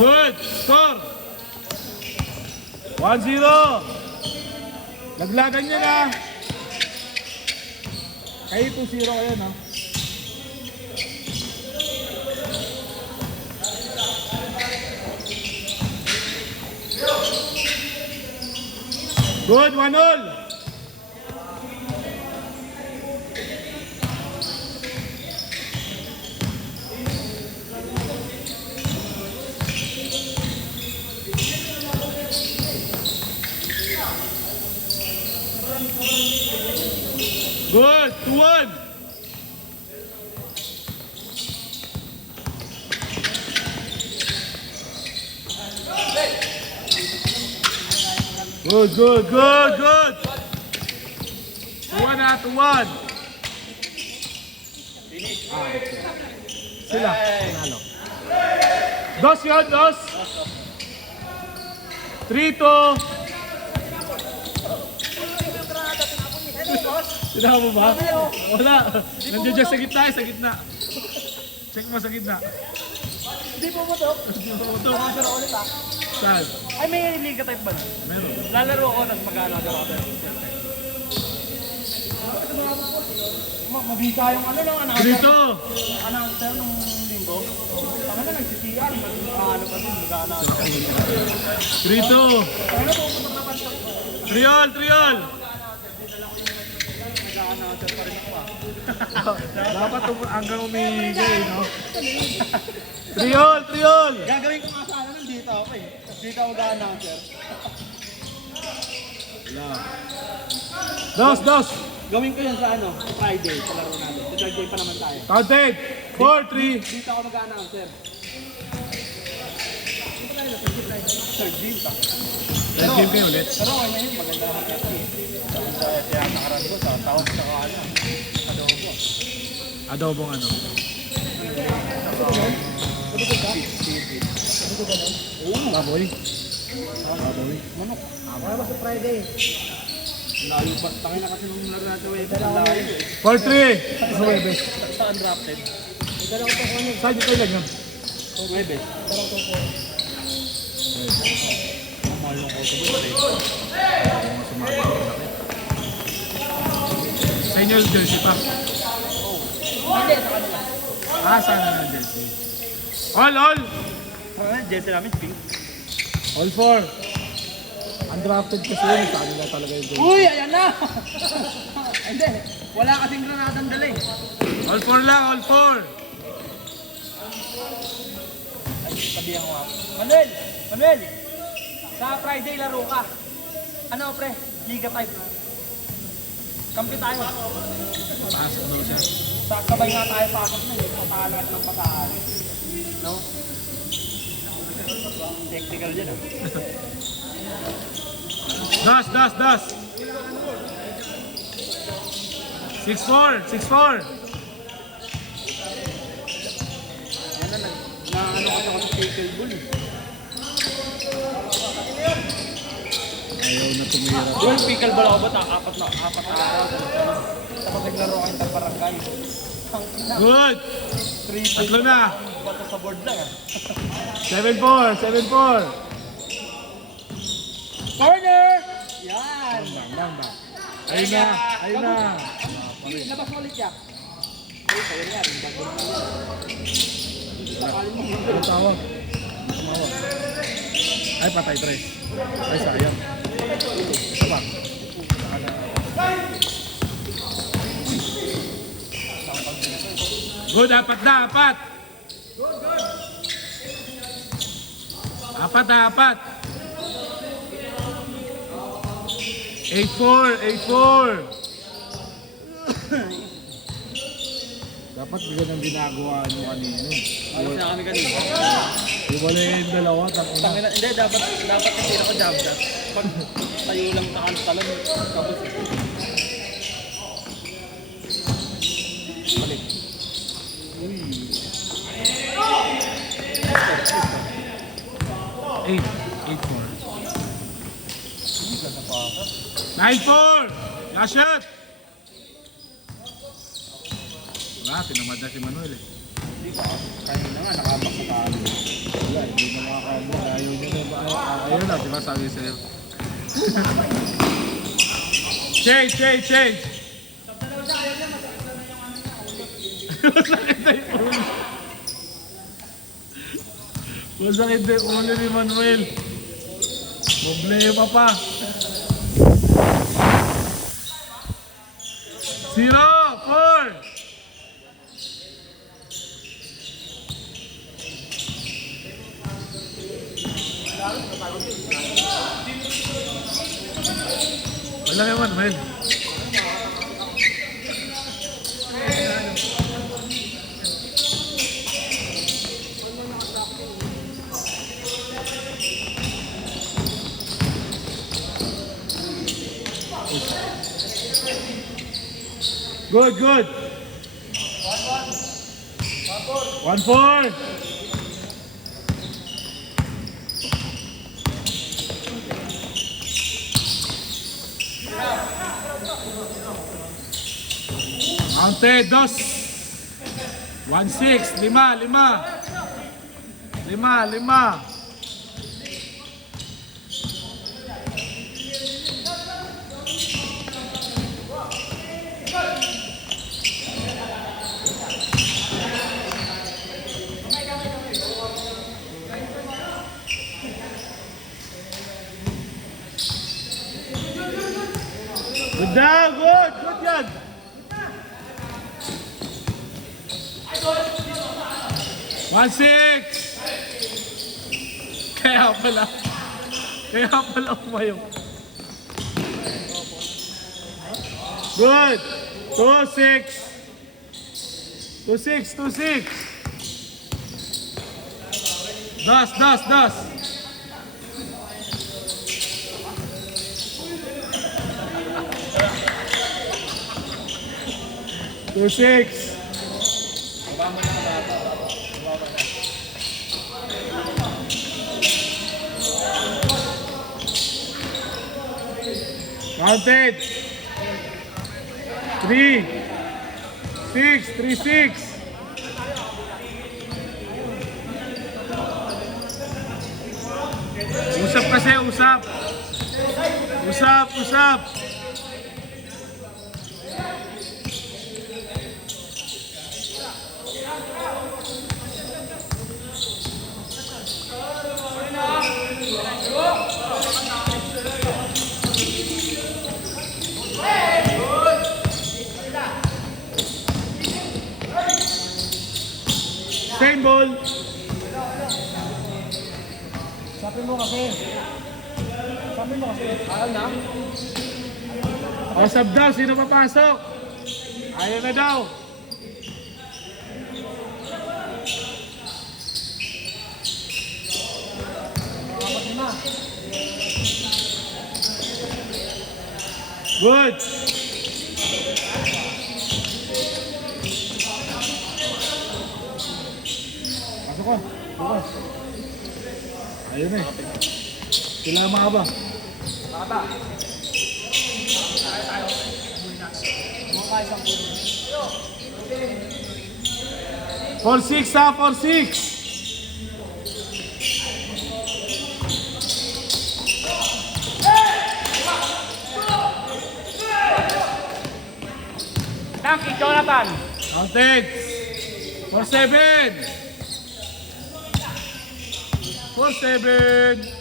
Good. Score. 1-0. Laglagan niya na. Kayo 2-0 kayo, no? Good, 1-0. Good, 2-1. Good, good, good, good. 2-1 na, 2-1. Sila, panalo. Dos yun, dos. 3-2. Sinabi mo ba? Wala. Nandiyan dyan sa gitna, sa gitna. Check mo sa gitna. Hindi po mo to. Hindi mo ito. Magkakaroon ulit ha. Saan? Ay, may liga type ba na? Meron. Lalaro ako, tapos mag-aalaga ako. Mabisa yung ano lang, announcer. Dito. Announcer nung linggo. Tanga na, nagsisiyan. Mag-ano pa din, mag-aalaga. 3-2. Ano po, pumunta naman sa... Triol, triol. Nag-announcer pa rin ako ah. Dapat hanggang umigay, no? Triol, triol. Gagawin ko nga sana nung dito ako eh. Dito ako mag-announcer. Dos, dos. Gawin ko yan sa ano, Friday, sa laro natin. Sa third day pa naman tayo. Counted. 4-3. Dito ako mag-announcer. Third game pa. Third game kayo ulit. Pero okay na yun, maganda lang ang kasi. Kaya nakaraan ko sa tawag sa ano, adobo. Adobong ano? Baboy. Baboy. Manok. Para ba sa Friday? Layo pa. Tangin na kasi nung laro natin, layo eh. 4-3. Sa Webes. Sa undrafted. Dala ko pa ano. Saan yung kailan yun? Webes. Dala ko po. Mahal yung auto mo. Sa inyo yung jersey pa? Hindi, sa kanila. Ah, sana ng jersey. All, all. Sa kanila, jersey namin, pink. All 4. Undrafted kasi yun. Sa kanila talaga yung jersey. Uy, ayan na! Hindi, wala kasing granadang dala eh. All 4 lang, all 4. Ay, sabihan ko nga. Manuel! Manuel! Sa Friday, laro ka. Ano, pre? Liga type. Kampi tayo. Pasok daw siya. Sabay nga tayo pasok na eh. Patahalan ng patahalan. No? Technical dyan ah. Das, das, das. 6-4, 6-4. Yan na, ano kasi ako sa pickle bull eh. Ayaw na tumira. Doon, pickle ball ako ba? Apat na araw. Tapos naglaro kayo sa barangay. Ang ina, Good. 3 Tatlo na. bato sa board lang ah. 7-4, 7-4. Corner! Yan! Bang, bang. Ayun na, ayun na. Labas mo ulit yan. Ay, kayo na yan. Bago na yan. Sakalin mo. Ano tawag? Tumawag. Ay, patay, pre. Ay, sayang. Ito ba? Good, apat na, apat. Apat na, apat. 8-4, 8-4. Dapat bigyan ng ginagawa nyo kanino. Alas na kami kanina. Iwala yung dalawa, tapos na. Tangina, hindi, dapat kasi ako jab shot. Pag tayo lang sa talon, tapos balik. Uy. 8-4. 9-4! Last shot! Wala, tinamad na si Manuel eh. Hindi pa. Kaya na nga, nakabak sa tayo. Wala, hindi na makakaya. Di ba sabi ko sa'yo? Change, change, change! Masakit na yung ulo. Masakit na yung ulo ni Manuel. Problema pa. 0-4! Wala kayo Manuel. Good, good. 1-4. Counted, 2. 1-6, 5. 5. Good down, good, good yan. One six. Kaya pala umayo. Good. 2-6. 2-6. Das. 2-6. Counted. 3-6. Usap kasi, usap. Same ball. Sabi mo kasi. Ayaw na. O, sub daw. Sino papasok? Ayaw na daw. Good. Pasok ko. Bukas. Ayun eh. Sila mahaba. Bata. Bukas ang puno. 4-6 ha, 4-6. Naki, Jonathan. Counted. 4-7. 4-7.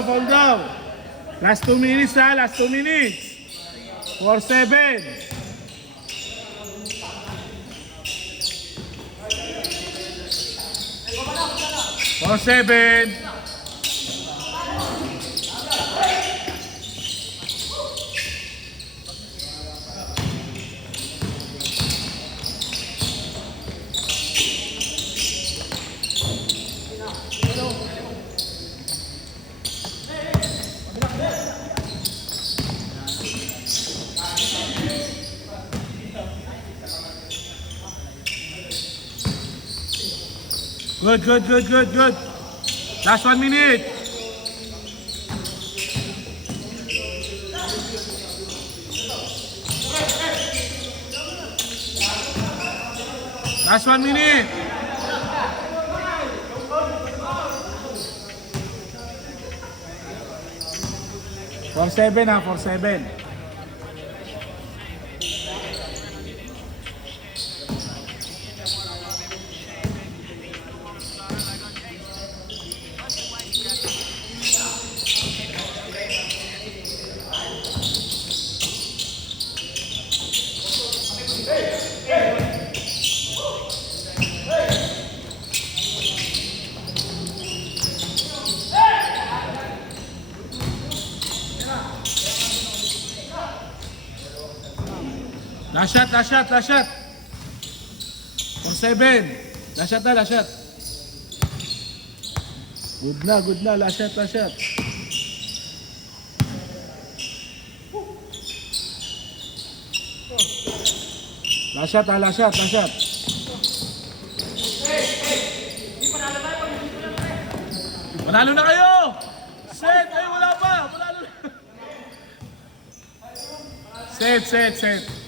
Fall down. Last 2 minutes ha, last 2 minutes. 4-7. Four, 7. Good. Last 1 minute. Last 1 minute. For 7 ha, for 7. Last shot, last shot, last shot. For 7. Last shot na, last shot. Good na, last shot, last shot. Last shot, last shot, last shot. Manalo na kayo! Set! Ay, wala pa! Manalo na! Set.